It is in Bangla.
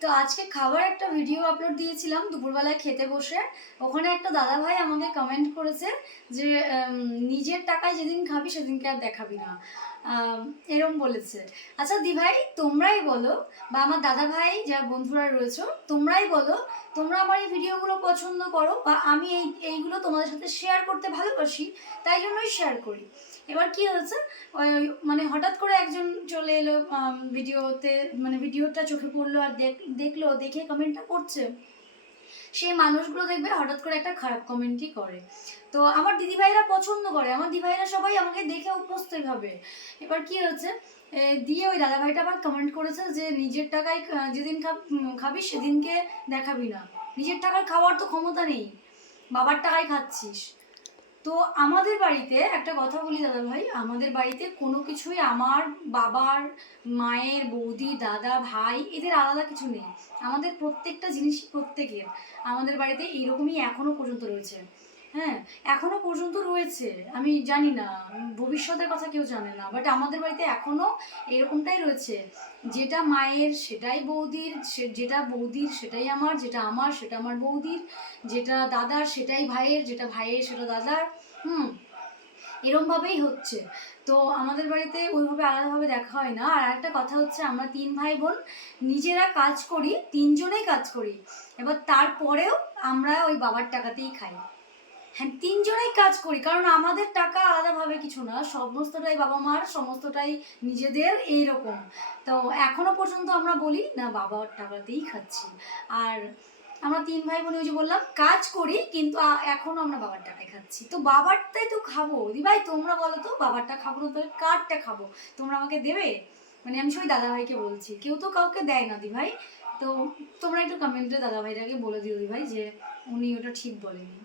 তো আজকে খাবার একটা ভিডিও আপলোড দিয়েছিলাম দুপুরবেলায় খেতে বসে। ওখানে একটা দাদাভাই আমাকে কমেন্ট করেছে যে নিজের টাকায় যেদিন খাবি সেদিনকে আর দেখাবি না, আম, এরম বলেছে। আচ্ছা দিভাই, তোমরাই বলো, বা আমার দাদাভাই যারা বন্ধুরা রয়েছে তোমরাই বলো, তোমরা আমার এই ভিডিওগুলো পছন্দ করো বা আমি এইগুলো তোমাদের সাথে শেয়ার করতে ভালোবাসি, তাই জন্যই শেয়ার করি। এবার কি হয়েছে, মানে হঠাৎ করে একজন চলে এলো ভিডিওতে, মানে ভিডিওটা চোখে পড়লো আর দেখলো, দেখে কমেন্টটা করছে। সেই মানুষগুলো দেখবে হঠাৎ করে একটা খারাপ কমেন্টই করে। তো আমার দিদিভাইরা পছন্দ করে, আমার দিদিভাইরা সবাই আমাকে দেখে অভ্যস্তই ভাবে। এবার কি হচ্ছে, দিয়ে ওই দাদাভাইটা আবার কমেন্ট করেছে যে নিজের টাকায় যেদিন খাবি সেদিনকে দেখাবি না। নিজের টাকার খাওয়ার তো ক্ষমতা নেই, বাবার টাকায় খাচ্ছিস। তো আমাদের বাড়িতে একটা কথা বলি দাদা ভাই, আমাদের বাড়িতে কোনো কিছুই আমার বাবার, মায়ের, বৌদি, দাদা, ভাই এদের আলাদা কিছু নেই। আমাদের প্রত্যেকটা জিনিসই প্রত্যেকের। আমাদের বাড়িতে এইরকমই এখনো পর্যন্ত রয়েছে। হ্যাঁ, এখনো পর্যন্ত রয়েছে। আমি জানি না, ভবিষ্যতের কথা কেউ জানে না, বাট আমাদের বাড়িতে এখনো এরকমটাই রয়েছে। যেটা মায়ের সেটাই বৌদির, যেটা বৌদির সেটাই আমার, যেটা আমার সেটা আমার বৌদির, যেটা দাদার সেটাই ভাইয়ের, যেটা ভাইয়ের সেটা দাদার। এরমভাবেই হচ্ছে। তো আমাদের বাড়িতে ওইভাবে আলাদাভাবে দেখা হয় না। আর একটা কথা হচ্ছে, আমরা 3 ভাই বোন নিজেরা কাজ করি, 3জনেই কাজ করি। এবার তারপরেও আমরা ওই বাবার টাকাতেই খাই। হ্যাঁ, 3জনেই কাজ করি, কারণ আমাদের টাকা আলাদাভাবে কিছু না, সমস্তটাই বাবা মার, সমস্তটাই নিজেদের, এইরকম। তো এখনো পর্যন্ত আমরা বলি না বাবার টাকাতেই খাচ্ছি। আর আমরা 3 ভাই বোন, ওই যে বললাম, কাজ করি কিন্তু এখনো আমরা বাবার টাকায় খাচ্ছি। তো বাবারটাই তো খাবো। দি ভাই তোমরা বলো তো, বাবারটা খাবো না তাহলে কারটা খাবো? তোমরা আমাকে দেবে? মানে আমি সবাই দাদা ভাইকে বলছি, কেউ তো কাউকে দেয় না দি ভাই। তো তোমরা একটু কমেন্টে দাদা ভাইটাকে বলে দিও দি ভাই যে উনি ওটা ঠিক বলেনি।